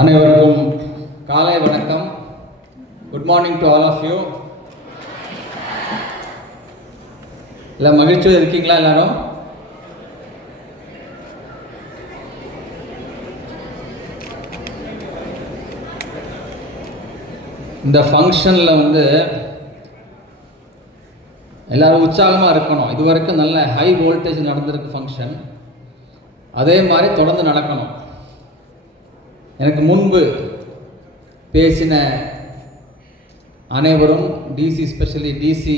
அனைவருக்கும் காலை வணக்கம். Good morning to all of you. எல்லாம் மகிழ்ச்சியாக இருக்கீங்களா எல்லாரும்? இந்த ஃபங்க்ஷனில் எல்லோரும் உற்சாகமாக இருக்கணும். இது வரைக்கும் நல்ல ஹை வோல்டேஜ் நடந்திருக்கு ஃபங்க்ஷன், அதே மாதிரி தொடர்ந்து நடக்கணும். எனக்கு முன்பு பேசின அனைவரும் டிசி, ஸ்பெஷலி டிசி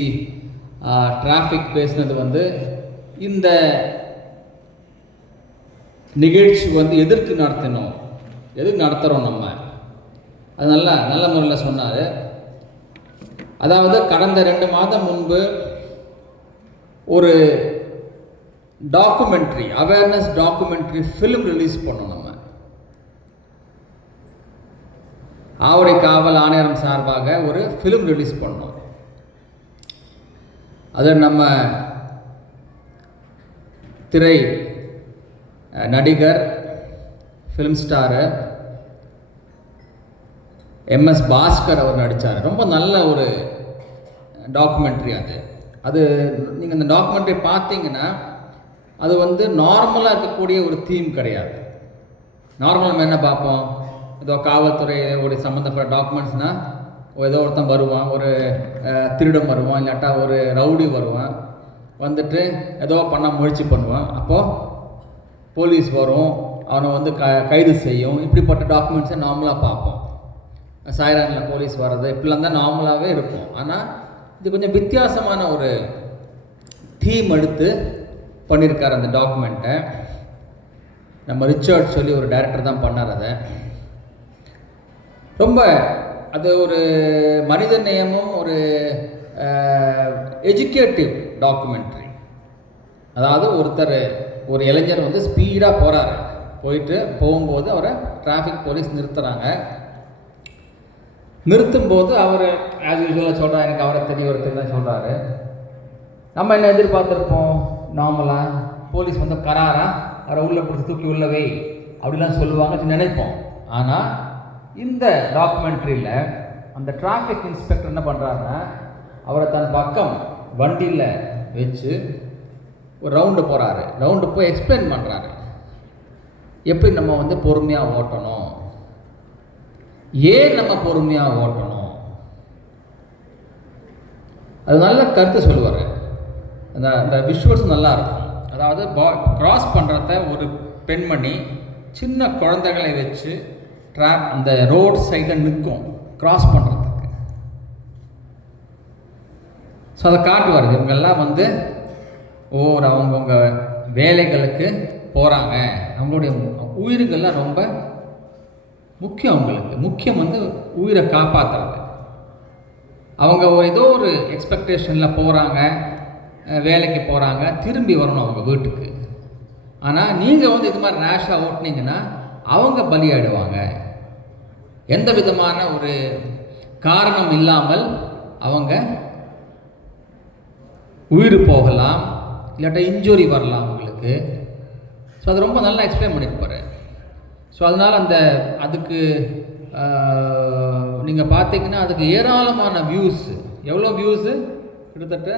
டிராஃபிக் பேசினது இந்த நிகழ்ச்சி எதற்கு நடத்தணும், எதுக்கு நடத்துகிறோம் நம்ம, அது நல்ல முறையில் சொன்னார். அதாவது கடந்த 2 மாதம் முன்பு ஒரு documentary, awareness documentary film release பண்ணோம். நம்ம ஆவடி காவல் ஆணையரம் சார்பாக ஒரு ஃபிலிம் ரிலீஸ் பண்ணோம். அது நம்ம திரை நடிகர், ஃபிலிம் ஸ்டாரு MS பாஸ்கர் அவர் நடித்தார். ரொம்ப நல்ல ஒரு டாக்குமெண்ட்ரி அது நீங்கள் இந்த டாக்குமெண்ட்ரி பார்த்தீங்கன்னா அது நார்மலாக இருக்கக்கூடிய ஒரு தீம் கிடையாது. நார்மலாக நம்ம என்ன பார்ப்போம், ஏதோ காவல்துறையோடைய சம்மந்தப்பட்ட டாக்குமெண்ட்ஸ்னால் ஏதோ ஒருத்தன் வருவான், ஒரு திருடன் வருவான், இல்லாட்டா ஒரு ரவுடி வருவான், ஏதோ பண்ண முயற்சி பண்ணுவான், அப்போது போலீஸ் வரும், அவனை கைது செய்யும். இப்படிப்பட்ட டாக்குமெண்ட்ஸை நார்மலாக பார்ப்போம். சைரனில் போலீஸ் வர்றது இப்படிலாம் தான் நார்மலாகவே இருக்கும். ஆனால் இது கொஞ்சம் வித்தியாசமான ஒரு தீம் எடுத்து பண்ணியிருக்கார் அந்த டாக்குமெண்ட்டை. நம்ம ரிச்சர்ட் சொல்லி ஒரு டைரக்டர் தான் பண்ணார். அதை ரொம்ப அது ஒரு மனித நேயமும் ஒரு எஜுகேட்டிவ் டாக்குமெண்ட்ரி. அதாவது ஒரு இளைஞர் ஸ்பீடாக போகும்போது அவரை டிராஃபிக் போலீஸ் நிறுத்துகிறாங்க. நிறுத்தும்போது அவர் ஆஸ் யூஸ்வலாக சொல்கிறார், எனக்கு அவரை தெரியும், ஒரு தெரியும் சொல்கிறாரு. நம்ம என்ன எதிர்பார்த்துருப்போம், நார்மலாக போலீஸ் கராராக அவரை உள்ளே பிடிச்சி தூக்கி உள்ளவே அப்படிலாம் சொல்லுவாங்க நினைப்போம். ஆனால் இந்த டாக்குமெண்ட்ரியில் அந்த டிராஃபிக் இன்ஸ்பெக்டர் என்ன பண்ணுறாருன்னா, அவரை தன் பக்கம் வண்டியில் வச்சு ஒரு ரவுண்டு போகிறாரு. ரவுண்டு போய் எக்ஸ்பிளைன் பண்ணுறாரு, எப்படி நம்ம பொறுமையாக ஓட்டணும், ஏன் நம்ம பொறுமையாக ஓட்டணும், அது நல்ல கருத்து சொல்லுவார். அந்த விஷுவல்ஸ் நல்லா இருக்கும். அதாவது கிராஸ் பண்ணுறத ஒரு பெண்மணி சின்ன குழந்தைகளை வச்சு அந்த ரோட் சைடில் நிற்கும் கிராஸ் பண்ணுறதுக்கு. ஸோ அதை காட்டுவார். இவங்கெல்லாம் அவங்கவுங்க வேலைகளுக்கு போகிறாங்க, அவங்களுடைய உயிர்கள்லாம் ரொம்ப முக்கியம். அவங்களுக்கு முக்கியம் உயிரை காப்பாற்றுறது. அவங்க ஏதோ ஒரு எக்ஸ்பெக்டேஷனில் போகிறாங்க, வேலைக்கு போகிறாங்க, திரும்பி வரணும் அவங்க வீட்டுக்கு. ஆனால் நீங்கள் இது மாதிரி ரேஷாக ஓட்டினீங்கன்னா அவங்க பலியாடுவாங்க. எந்த விதமான ஒரு காரணம் இல்லாமல் அவங்க உயிர் போகலாம், இல்லாட்டா இன்ஜுரி வரலாம் உங்களுக்கு. ஸோ அது ரொம்ப நல்லா எக்ஸ்பிளைன் பண்ணியிருப்பார். ஸோ அதனால் அதுக்கு நீங்கள் பார்த்தீங்கன்னா அதுக்கு ஏராளமான வியூஸ். எவ்வளோ வியூஸு? கிட்டத்தட்ட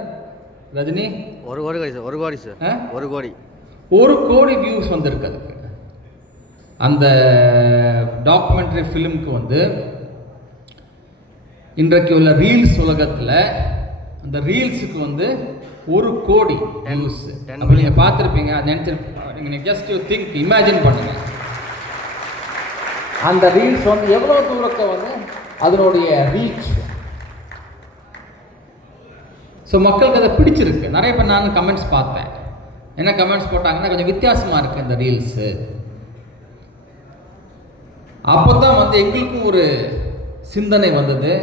ரஜினி 1 கோடி சார். 1 கோடி சார். 1 கோடி 1 கோடி வியூஸ் வந்திருக்கு அதுக்கு. அந்த டாக்குமெண்ட்ரி ஃபிலிமுக்கு இன்றைக்கு உள்ள ரீல்ஸ் உலகத்தில் அந்த ரீல்ஸுக்கு 1 கோடி வியூஸ். அப்படி நீங்கள் பார்த்துருப்பீங்க, அது நீங்கள் ஜஸ்ட் யூ திங்க், இமேஜின் பண்ணுங்கள். அந்த ரீல்ஸ் எவ்வளோ தூரத்தை அதனுடைய ரீச். ஸோ மக்களுக்கு அதை பிடிச்சிருக்கு. நிறைய பேர் நான் கமெண்ட்ஸ் பார்த்தேன். என்ன கமெண்ட்ஸ் போட்டாங்கன்னா, கொஞ்சம் வித்தியாசமாக இருக்குது இந்த ரீல்ஸு. அப்போ தான் எங்களுக்கும் ஒரு சிந்தனை வந்தது,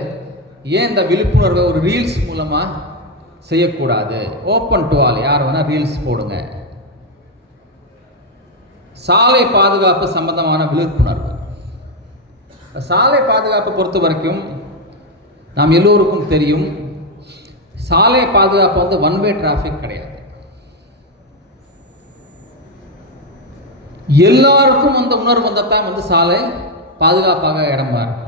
ஏன் இந்த விழிப்புணர்வை ஒரு ரீல்ஸ் மூலமாக செய்யக்கூடாது? ஓப்பன் டு ஆல், யார் வேணால் ரீல்ஸ் போடுங்க. சாலை பாதுகாப்பு சம்பந்தமான விழிப்புணர்வு. சாலை பாதுகாப்பை பொறுத்த வரைக்கும் நாம் எல்லோருக்கும் தெரியும், சாலை பாதுகாப்பு ஒன் வே டிராஃபிக் கிடையாது. எல்லாருக்கும் அந்த உணர்வு வந்தால் தான் சாலை பாதுகாப்பாக இடமா இருக்கும்.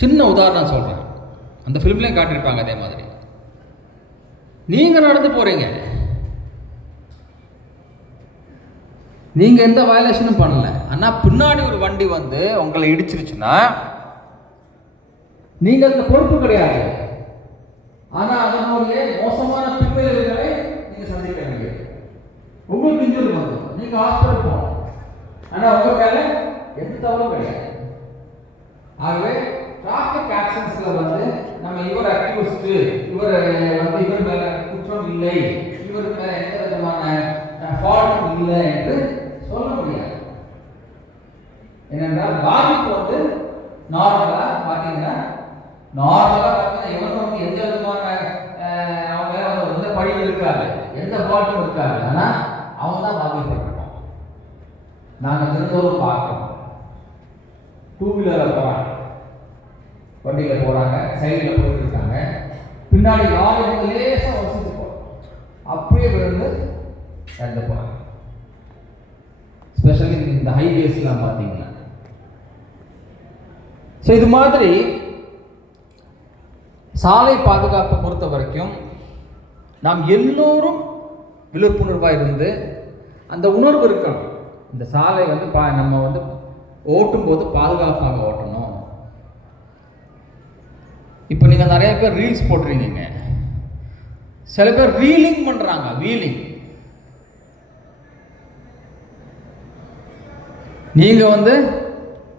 சின்ன உதாரணம் சொல்கிறேன், அந்த ஃபிலிம்லேயும் காட்டியிருப்பாங்க. அதே மாதிரி நீங்கள் நடந்து போகிறீங்க, நீங்கள் எந்த வயலேஷனும் பண்ணல, ஆனால் பின்னாடி ஒரு வண்டி வந்து உங்களை இடிச்சிருச்சுன்னா நீங்கள் அதுக்கு பொறுப்பு கிடையாது. ஆனால் அதனுடைய மோசமான பின்விளைவுகளை நீங்கள் சந்திக்க வேண்டியது. உங்களுக்கு இன்ஜுரி வந்துடும், நீங்கள் ஹாஸ்பிட்டல் போகணும், ஆனால் உங்கள் மேலே எந்த தவறும் கிடையாது. ஆகவே டிராஃபிக் ஆக்சிடென்ட்ஸில் வந்து நம்ம இவர் அக்யூஸ்டு, இவர் வந்து இவர் மேலே குற்றம் இல்லை, இவர் மேலே எந்த விதமான ஃபால்ட்டும் இல்லை என்று சொல்ல முடியாது. ஏனென்றால் பாதிப்பு வந்து நார்மலாக பார்த்தீங்கன்னா இவங்க வந்து எந்த விதமான அவங்க மேலே எந்த பழியும் இருக்காது, எந்த ஃபால்ட்டும் இருக்காது, ஆனால் அவங்க தான் பாதிக்கப்பட்டிருக்கோம். நாங்கள் திருந்தோறும் பார்க்கணும், டூ வீலரில் போகிறாங்க, வண்டியில் போகிறாங்க, சைடில் போயிட்டு இருக்காங்க, பின்னாடி லாரி வந்து லேசாக வசதி போகிறோம், அப்படியே விழுந்து இறந்து போகிறாங்க. ஸ்பெஷலி இந்த ஹைவேஸ்லாம் பார்த்தீங்கன்னா. ஸோ இது மாதிரி சாலை பாதுகாப்பை பொறுத்த வரைக்கும் நாம் எல்லோரும் விழிப்புணர்வாக இருந்து அந்த உணர்வு இருக்கணும். இந்த சாலை வந்து நம்ம வந்து ஓட்டும் போது பாதுகாப்பாக ஓட்டணும். இப்போ நீங்கள் நிறைய பேர் ரீல்ஸ் போட்டுருக்கீங்க, சில பேர் ரீலிங் பண்ணுறாங்க. வீலிங் நீங்கள் வந்து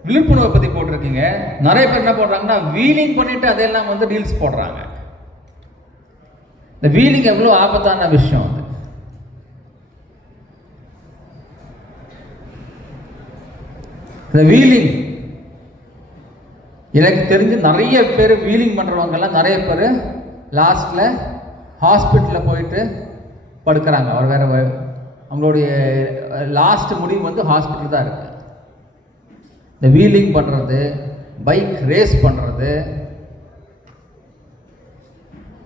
விழிப்புணர்வை பற்றி போட்டிருக்கீங்க, நிறைய பேர் என்ன போடுறாங்கன்னா வீலிங் பண்ணிட்டு அதெல்லாம் வந்து ரீல்ஸ் போடுறாங்க. இந்த வீலிங் எவ்வளோ ஆபத்தான விஷயம் அது. இந்த வீலிங் எனக்கு தெரிஞ்சு நிறைய பேர் வீலிங் பண்ணுறவங்கெல்லாம் நிறைய பேர் லாஸ்ட்டில் ஹாஸ்பிட்டலில் போயிட்டு படுக்கிறாங்க. அவர் வேறு அவங்களுடைய லாஸ்ட் முடிவு வந்து ஹாஸ்பிட்டல் தான் இருக்குது. இந்த வீலிங் பண்ணுறது, பைக் ரேஸ் பண்ணுறது,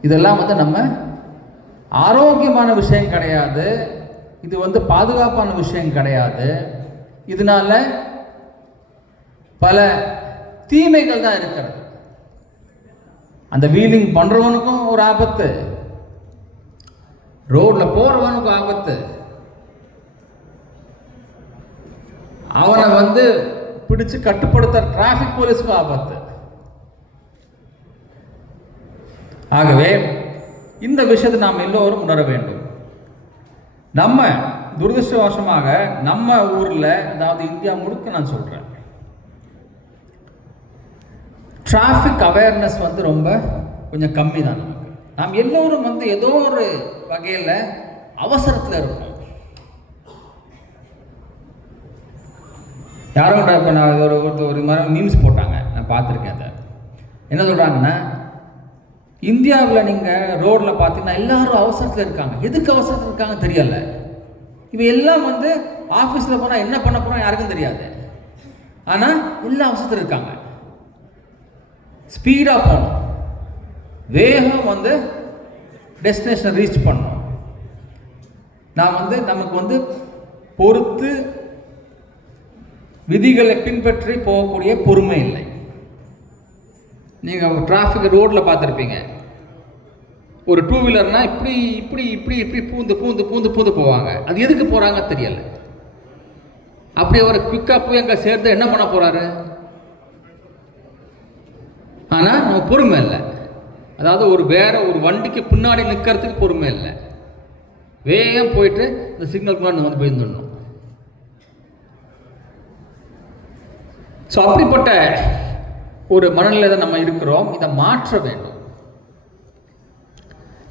இதெல்லாம் வந்து நம்ம ஆரோக்கியமான விஷயம் கிடையாது, இது வந்து பாதுகாப்பான விஷயம் கிடையாது. இதனால பல தீமைகள் தான் இருக்கிறது. அந்த வீலிங் பண்ணுறவனுக்கும் ஒரு ஆபத்து, ரோடில் போகிறவனுக்கும் ஆபத்து, அவனை வந்து பிடிச்சு கட்டுப்படுத்த டிராஃபிக் போலீஸ்க்கு ஆபத்து. ஆகவே இந்த விஷயத்தை நாம் எல்லோரும் உணர வேண்டும். நம்ம துரதிருஷ்டவசமாக நம்ம ஊரில், அதாவது இந்தியா முழுக்க நான் சொல்கிறேன், டிராஃபிக் அவேர்னஸ் வந்து ரொம்ப கொஞ்சம் கம்மி தான். நமக்கு நாம் எல்லோரும் வந்து ஏதோ ஒரு வகையில் அவசரத்தில் இருக்கோம். யாரும் இப்போ நான் ஒரு மாதிரி மீம்ஸ் போட்டாங்க, நான் பார்த்துருக்கேன். அதை என்ன சொல்கிறாங்கன்னா, இந்தியாவில் நீங்கள் ரோடில் பார்த்தீங்கன்னா எல்லோரும் அவசரத்தில் இருக்காங்க. எதுக்கு அவசரத்தில் இருக்காங்க தெரியல. இப்போ எல்லாம் வந்து ஆஃபீஸில் போனால் என்ன பண்ண போகிறோம் யாருக்கும் தெரியாது, ஆனால் எல்லாம் அவசரத்தில் இருக்காங்க. ஸ்பீடாக போகணும், வேகம் வந்து டெஸ்டினேஷனை ரீச் பண்ணணும். நான் வந்து நமக்கு வந்து பொறுத்து விதிகளை பின்பற்றி போகக்கூடிய பொறுமை இல்லை. நீங்கள் டிராஃபிக் ரோட்டில் பார்த்துருப்பீங்க, ஒரு டூ வீலர்னால் இப்படி இப்படி இப்படி இப்படி பூந்து பூந்து பூந்து பூந்து போவாங்க. அது எதுக்கு போகிறாங்க தெரியலை. அப்படி அவர் குயிக்காக போய் அங்கே சேர்த்து என்ன பண்ண போகிறாரு? ஆனால் நம்ம பொறுமை இல்லை. அதாவது ஒரு வண்டிக்கு பின்னாடி நிற்கிறதுக்கு பொறுமை இல்லை. வேகம் போயிட்டு இந்த சிக்னல் முன்னாடி வந்து போயிருந்துடணும். ஸோ அப்படிப்பட்ட ஒரு மனநிலை தான் நம்ம இருக்கிறோம். இதை மாற்ற வேண்டும்.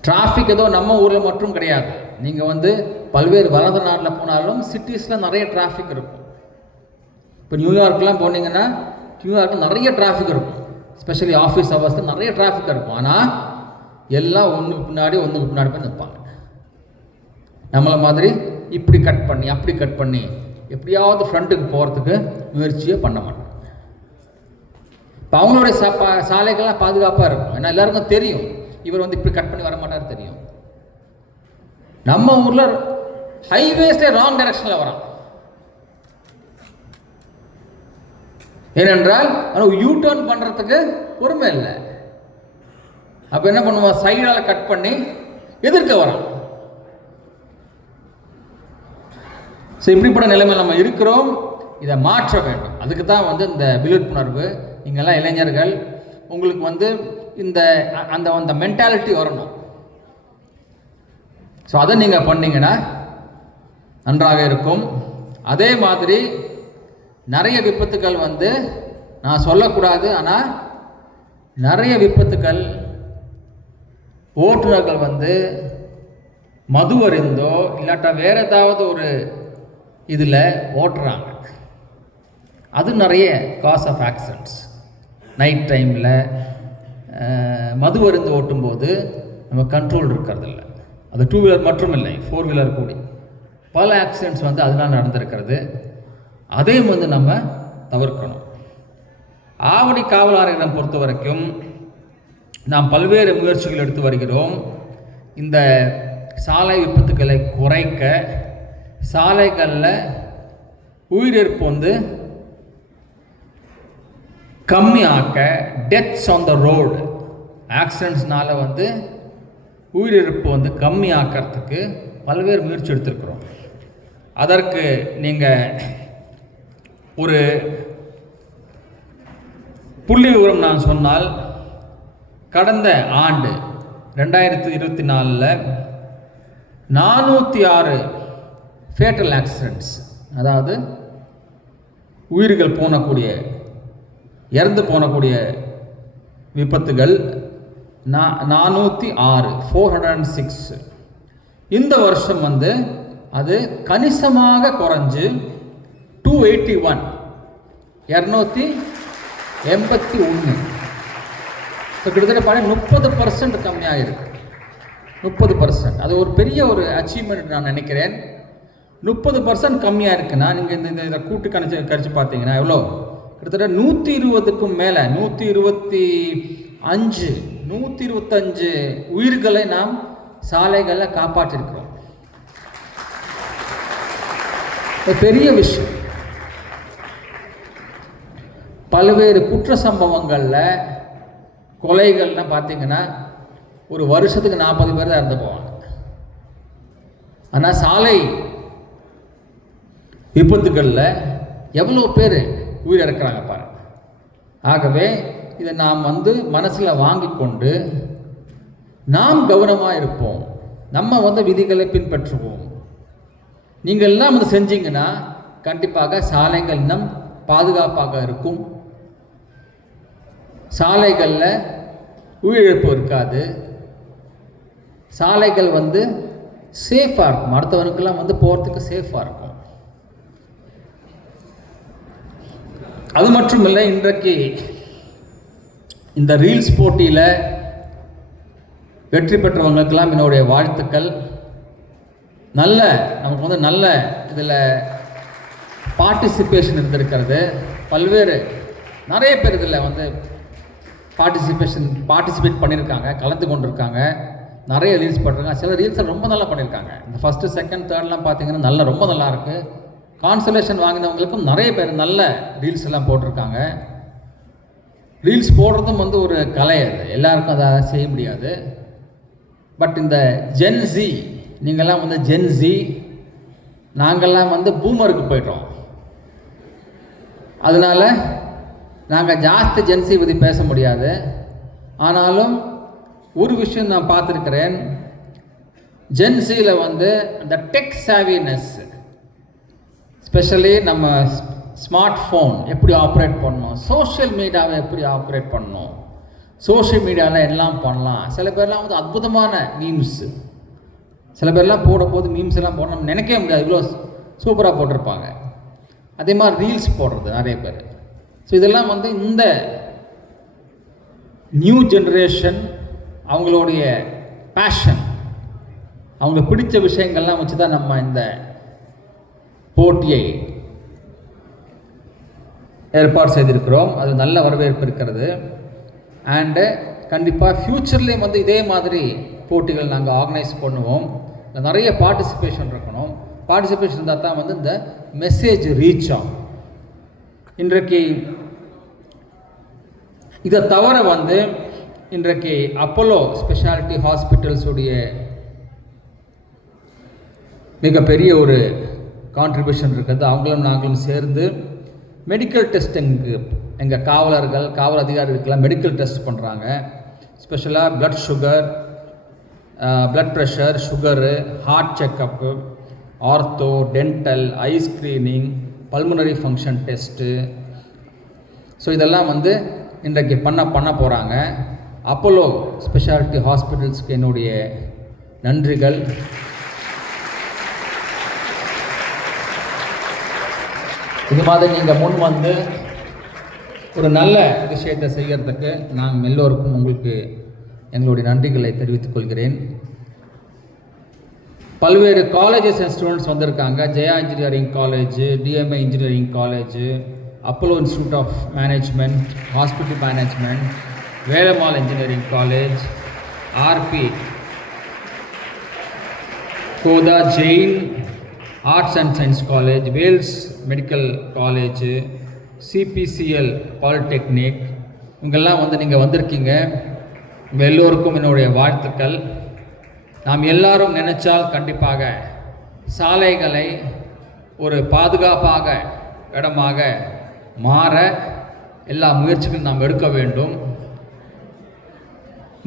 டிராஃபிக் ஏதோ நம்ம ஊரில் மட்டும் கிடையாது. நீங்கள் வந்து பல்வேறு வளர்ந்த நாட்டில் போனாலும் சிட்டிஸில் நிறைய டிராஃபிக் இருக்கும். இப்போ நியூயார்க்லாம் போனீங்கன்னா நியூயார்க்கில் நிறைய டிராஃபிக் இருக்கும். ஸ்பெஷலி ஆஃபீஸ் ஹவர்ஸில் நிறைய டிராஃபிக் இருக்கும். ஆனால் எல்லாம் ஒன்றுக்கு பின்னாடி போய் நிற்பாங்க. நம்மளை மாதிரி இப்படி கட் பண்ணி அப்படி கட் பண்ணி எப்படியாவது ஃப்ரண்ட்டுக்கு போகிறதுக்கு முயற்சியே பண்ண மாட்டோம். இப்போ அவங்களுடைய சாலைகள்லாம் பாதுகாப்பாக இருக்கும். ஏன்னா எல்லாருக்கும் தெரியும் இவர் வந்து இப்படி கட் பண்ணி வர மாட்டார் தெரியும். நம்ம ஊரில் ஹைவேஸ்ல ராங் டைரக்ஷனில் வரான். ஏனென்றால் அவனுக்கு யூ டர்ன் பண்ணுறதுக்கு பொறுமை இல்லை. அப்போ என்ன பண்ணுவான், சைடால் கட் பண்ணி எதிர்க்க வரான். ஸோ இப்படிப்பட்ட நிலைமையில் நம்ம இருக்கிறோம். இதை மாற்ற வேண்டும். அதுக்கு தான் வந்து இந்த விழிப்புணர்வு. நீங்கள்லாம் இளைஞர்கள், உங்களுக்கு வந்து இந்த அந்த மென்டாலிட்டி வரணும். ஸோ அதை நீங்கள் பண்ணீங்கன்னா நன்றாக இருக்கும். அதே மாதிரி நிறைய விபத்துக்கள் வந்து நான் சொல்லக்கூடாது, ஆனால் நிறைய விபத்துக்கள் ஓட்டுநர்கள் வந்து மது அறிந்தோ இல்லாட்டா வேறு ஏதாவது ஒரு இதில் ஓட்டுறாங்க. அது நிறைய காஸ் ஆஃப் ஆக்சிடென்ட்ஸ். நைட் டைமில் மது அருந்து ஓட்டும்போது நம்ம கண்ட்ரோல் இருக்கிறதில்ல. அது 2 வீலர் மட்டும் இல்லை, 4 வீலர் கூடி பல ஆக்சிடென்ட்ஸ் வந்து அதனால் நடந்திருக்கிறது. அதையும் வந்து நம்ம தவிர்க்கணும். ஆவடி காவல் ஆணையம் பொறுத்த வரைக்கும் நாம் பல்வேறு முயற்சிகள் எடுத்து வருகிறோம். இந்த சாலை விபத்துக்களை குறைக்க, சாலைகளில் உயிரிழப்பு வந்து கம்மியாக்க, டெத்ஸ் ஆன் த ரோடு, ஆக்சிடென்ட்ஸ்னால வந்து உயிரிழப்பு வந்து கம்மியாக்கிறதுக்கு பல்வேறு முயற்சி எடுத்திருக்கிறோம். அதற்கு நீங்கள் ஒரு புள்ளி விவரம் நான் சொன்னால், கடந்த ஆண்டு 2024 406 ஃபேட்டல் ஆக்சிடென்ட்ஸ், அதாவது உயிர்கள் போனக்கூடிய, இறந்து போனக்கூடிய விபத்துகள் 406, 406. இந்த வருஷம் வந்து அது கணிசமாக குறைஞ்சு 281, 281. ஸோ கிட்டத்தட்ட 30% கம்மியாக இருக்குது. 30%. அது ஒரு பெரிய ஒரு அச்சீவ்மெண்ட் நான் நினைக்கிறேன். 30% கம்மியாக இருக்குன்னா நீங்கள் இந்த கூட்டு கணிச்சு பார்த்தீங்கன்னா எவ்வளோ, கிட்டத்தட்ட 120க்கும் மேலே, 125 உயிர்களை நாம் சாலைகளில் காப்பாற்றிருக்கிறோம். பெரிய விஷயம். பல்வேறு குற்ற சம்பவங்களில் கொலைகள்லாம் பார்த்தீங்கன்னா ஒரு வருஷத்துக்கு 40 பேர் தான் இறந்து போவாங்க. ஆனால் சாலை விபத்துகளில் எவ்வளோ பேர் உயிர் இறக்குறாங்க பாருங்க. ஆகவே இதை நாம் வந்து மனசில் வாங்கி கொண்டு நாம் கவனமாக இருப்போம். நம்ம வந்து விதிகளை பின்பற்றுவோம். நீங்கள் எல்லாம் வந்து செஞ்சீங்கன்னா கண்டிப்பாக சாலைகள் இன்னும் பாதுகாப்பாக இருக்கும். சாலைகளில் உயிரிழப்பு இருக்காது. சாலைகள் வந்து சேஃபாக இருக்கும். அடுத்தவனுக்கெல்லாம் வந்து போகிறதுக்கு சேஃபாக இருக்கும். அது மட்டும் இல்லை, இன்றைக்கு இந்த ரீல்ஸ் போட்டியில் வெற்றி பெற்றவங்களுக்கெல்லாம் என்னுடைய வாழ்த்துக்கள். நமக்கு வந்து நல்ல இதில் பார்ட்டிசிபேஷன் இருந்திருக்கிறது. நிறைய பேர் இதில் வந்து பார்ட்டிசிபேட் பண்ணியிருக்காங்க, கலந்து கொண்டிருக்காங்க. நிறைய ரீல்ஸ் போட்டிருக்காங்க. சில ரீல்ஸை ரொம்ப நல்லா பண்ணியிருக்காங்க. இந்த ஃபஸ்ட்டு, செகண்ட், தேர்ட்லாம் பார்த்தீங்கன்னா ரொம்ப நல்லா இருக்குது. கான்சலேஷன் வாங்கினவங்களுக்கும் நிறைய பேர் நல்ல ரீல்ஸ் எல்லாம் போட்டிருக்காங்க. ரீல்ஸ் போடுறதும் வந்து ஒரு கலை. அது எல்லாருக்கும் அதை செய்ய முடியாது. பட் இந்த ஜென்ஸி, நீங்கள்லாம் வந்து ஜென்ஸி, நாங்கள்லாம் வந்து பூமருக்கு போய்ட்டோம். அதனால் நாங்கள் ஜாஸ்தி ஜென்ஸி பற்றி பேச முடியாது. ஆனாலும் ஒரு விஷயம் நான் பார்த்துருக்கிறேன். ஜென்ஸியில் வந்து இந்த டெக் சேவினஸ், ஸ்பெஷலி நம்ம ஸ்மார்ட் ஃபோன் எப்படி ஆப்ரேட் பண்ணணும், சோஷியல் மீடியாவை எப்படி ஆப்ரேட் பண்ணணும், சோஷியல் மீடியாவில் எல்லாம் பண்ணலாம். சில பேர்லாம் வந்து அற்புதமான மீம்ஸு, சில பேர்லாம் போடும்போது மீம்ஸ் எல்லாம் போட நம்ம நினைக்கவே முடியாது, இவ்வளோ சூப்பராக போட்டிருப்பாங்க. அதே மாதிரி ரீல்ஸ் போடுறது நிறைய பேர். ஸோ இதெல்லாம் வந்து இந்த நியூ ஜென்ரேஷன் அவங்களுடைய பேஷன், அவங்க பிடிச்ச விஷயங்கள்லாம் வச்சு தான் நம்ம இந்த போட்டியை ஏற்பாடு செய்திருக்கிறோம். அது நல்ல வரவேற்பு இருக்கிறது. அண்டு கண்டிப்பாக ஃப்யூச்சர்லேயும் வந்து இதே மாதிரி போட்டிகள் நாங்கள் ஆர்கனைஸ் பண்ணுவோம். நிறைய பார்ட்டிசிபேஷன் இருக்கணும். பார்ட்டிசிபேஷன் இருந்தால் தான் வந்து இந்த மெசேஜ் ரீச் ஆகும். இன்றைக்கு இதை தவிர வந்து இன்றைக்கு அப்போலோ ஸ்பெஷாலிட்டி ஹாஸ்பிட்டல்ஸுடைய மிகப்பெரிய ஒரு கான்ட்ரிபியூஷன் இருக்குது. அவங்களும் நாங்களும் சேர்ந்து மெடிக்கல் டெஸ்டிங்கு எங்கள் காவல் அதிகாரிகளுக்கெல்லாம் மெடிக்கல் டெஸ்ட் பண்ணுறாங்க. ஸ்பெஷலாக blood sugar, blood pressure, sugar, heart checkup, ortho, dental, eye screening, pulmonary function test. So இதெல்லாம் வந்து இன்றைக்கு பண்ண போகிறாங்க. அப்போலோ ஸ்பெஷாலிட்டி ஹாஸ்பிட்டல்ஸ்க்கு என்னுடைய நன்றிகள். இது மாதிரி நீங்கள் முன் வந்து ஒரு நல்ல விஷயத்தை செய்கிறதுக்கு நாம் எல்லோருக்கும் உங்களுக்கு எங்களுடைய நன்றிகளை தெரிவித்துக் கொள்கிறேன். பல்வேறு காலேஜஸ் அண்ட் ஸ்டூடெண்ட்ஸ் வந்திருக்காங்க. Jaya engineering college, DMI engineering college, Apollo institute of management, hospital management, Velammal engineering college, RB Gothi Jain arts and science college, Vels medical college, CPCL polytechnic, இவங்கெல்லாம் வந்து நீங்கள் வந்திருக்கீங்க. உங்கள் எல்லோருக்கும் என்னுடைய வாழ்த்துக்கள். நாம் எல்லாரும் நினைச்சால் கண்டிப்பாக சாலைகளை ஒரு பாதுகாப்பாக இடமாக மாற எல்லா முயற்சிகளும் நாம் எடுக்க வேண்டும்.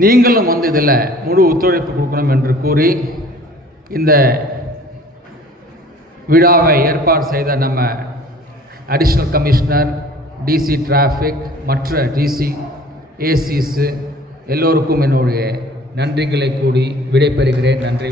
நீங்களும் வந்து இதில் முழு ஒத்துழைப்பு கொடுக்கணும் என்று கூறி இந்த விழாவை ஏற்பாடு செய்த நம்ம அடிஷ்னல் கமிஷனர், டிசி டிராஃபிக், மற்ற டிசி, ஏசிஸு எல்லோருக்கும் என்னுடைய நன்றிகளை கூறி விடைபெறுகிறேன். நன்றி.